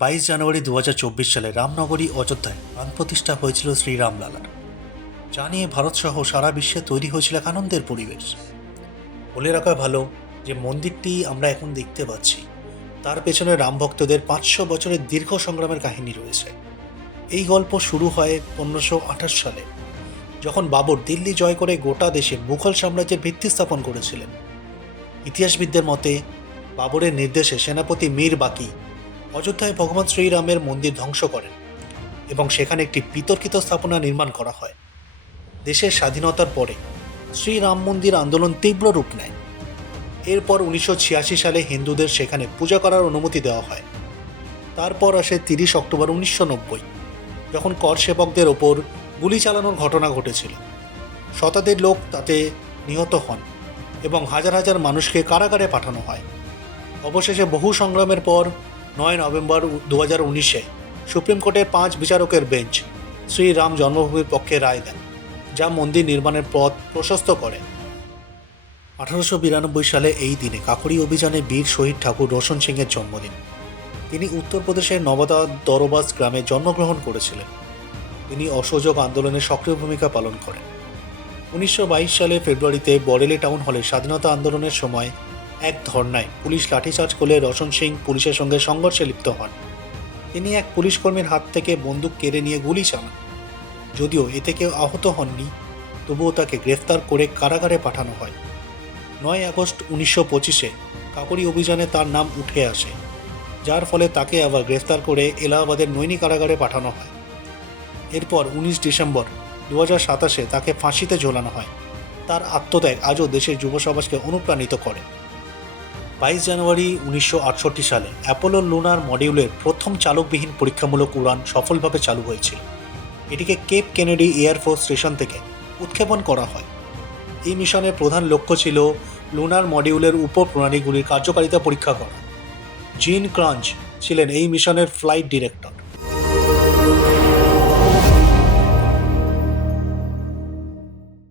22 জানুয়ারি 2024 সালে রামনগরী অযোধ্যায় প্রাণ প্রতিষ্ঠা হয়েছিল শ্রীরামলালার। যা নিয়ে ভারতসহ সারা বিশ্বে তৈরি হয়েছিল এক আনন্দের পরিবেশ। বলে রাখা ভালো যে মন্দিরটি আমরা এখন দেখতে পাচ্ছি, তার পেছনে রাম ভক্তদের 500 বছরের দীর্ঘ সংগ্রামের কাহিনী রয়েছে। এই গল্প শুরু হয় 1528 সালে, যখন বাবর দিল্লি জয় করে গোটা দেশে মুঘল সাম্রাজ্যের ভিত্তি স্থাপন করেছিলেন। ইতিহাসবিদদের মতে বাবরের নির্দেশে সেনাপতি মীর বাকি অযোধ্যায় ভগবান শ্রীরামের মন্দির ধ্বংস করেন এবং সেখানে একটি বিতর্কিত স্থাপনা নির্মাণ করা হয়। দেশের স্বাধীনতার পরে শ্রীরাম মন্দির আন্দোলন তীব্র রূপ নেয়। এরপর 1986 সালে হিন্দুদের সেখানে পূজা করার অনুমতি দেওয়া হয়। তারপর আসে 30 অক্টোবর 1990, যখন কর সেবকদের ওপর গুলি চালানোর ঘটনা ঘটেছিল। শতাধিক লোক তাতে নিহত হন এবং হাজার হাজার মানুষকে কারাগারে পাঠানো হয়। অবশেষে বহু সংগ্রামের পর 9 নভেম্বর 2019-এ সুপ্রিম কোর্টের 5 বিচারকের বেঞ্চ শ্রীরাম জন্মভূমির পক্ষে রায় দেন, যা মন্দির নির্মাণের পথ প্রশস্ত করে। 1892 সালে এই দিনে কাকড়ি অভিযানে বীর শহীদ ঠাকুর রোশন সিংয়ের জন্মদিন। তিনি উত্তরপ্রদেশের নবদা দরবাস গ্রামে জন্মগ্রহণ করেছিলেন। তিনি অসহযোগ আন্দোলনে সক্রিয় ভূমিকা পালন করেন। 1922 সালে ফেব্রুয়ারিতে বরেলি টাউন হলে স্বাধীনতা আন্দোলনের সময় এক ধর্নায় পুলিশ লাঠিচার্জ করলে রোশন সিং পুলিশের সঙ্গে সংঘর্ষে লিপ্ত হন। তিনি এক পুলিশকর্মীর হাত থেকে বন্দুক কেড়ে নিয়ে গুলি চালান। যদিও এতে কেউ আহত হননি, তবুও তাকে গ্রেফতার করে কারাগারে পাঠানো হয়। 9 আগস্ট 1925-এ কাকড়ি অভিযানে তার নাম উঠে আসে, যার ফলে তাকে আবার গ্রেফতার করে এলাহাবাদের নৈনি কারাগারে পাঠানো হয়। এরপর 19 ডিসেম্বর 2027-এ তাকে ফাঁসিতে ঝোলানো হয়। তার আত্মত্যাগ আজও দেশের যুব সমাজকে অনুপ্রাণিত করে। 22 জানুয়ারি 1968 সালে অ্যাপোলো লুনার মডিউলের প্রথম চালকবিহীন পরীক্ষামূলক উড়ান সফলভাবে চালু হয়েছিল। এটিকে কেপ কেনেডি এয়ারফোর্স স্টেশন থেকে উৎক্ষেপণ করা হয়। এই মিশনের প্রধান লক্ষ্য ছিল লুনার মডিউলের উপপ্রণালীগুলির কার্যকারিতা পরীক্ষা করা। জিন ক্রাঞ্চ ছিলেন এই মিশনের ফ্লাইট ডিরেক্টর।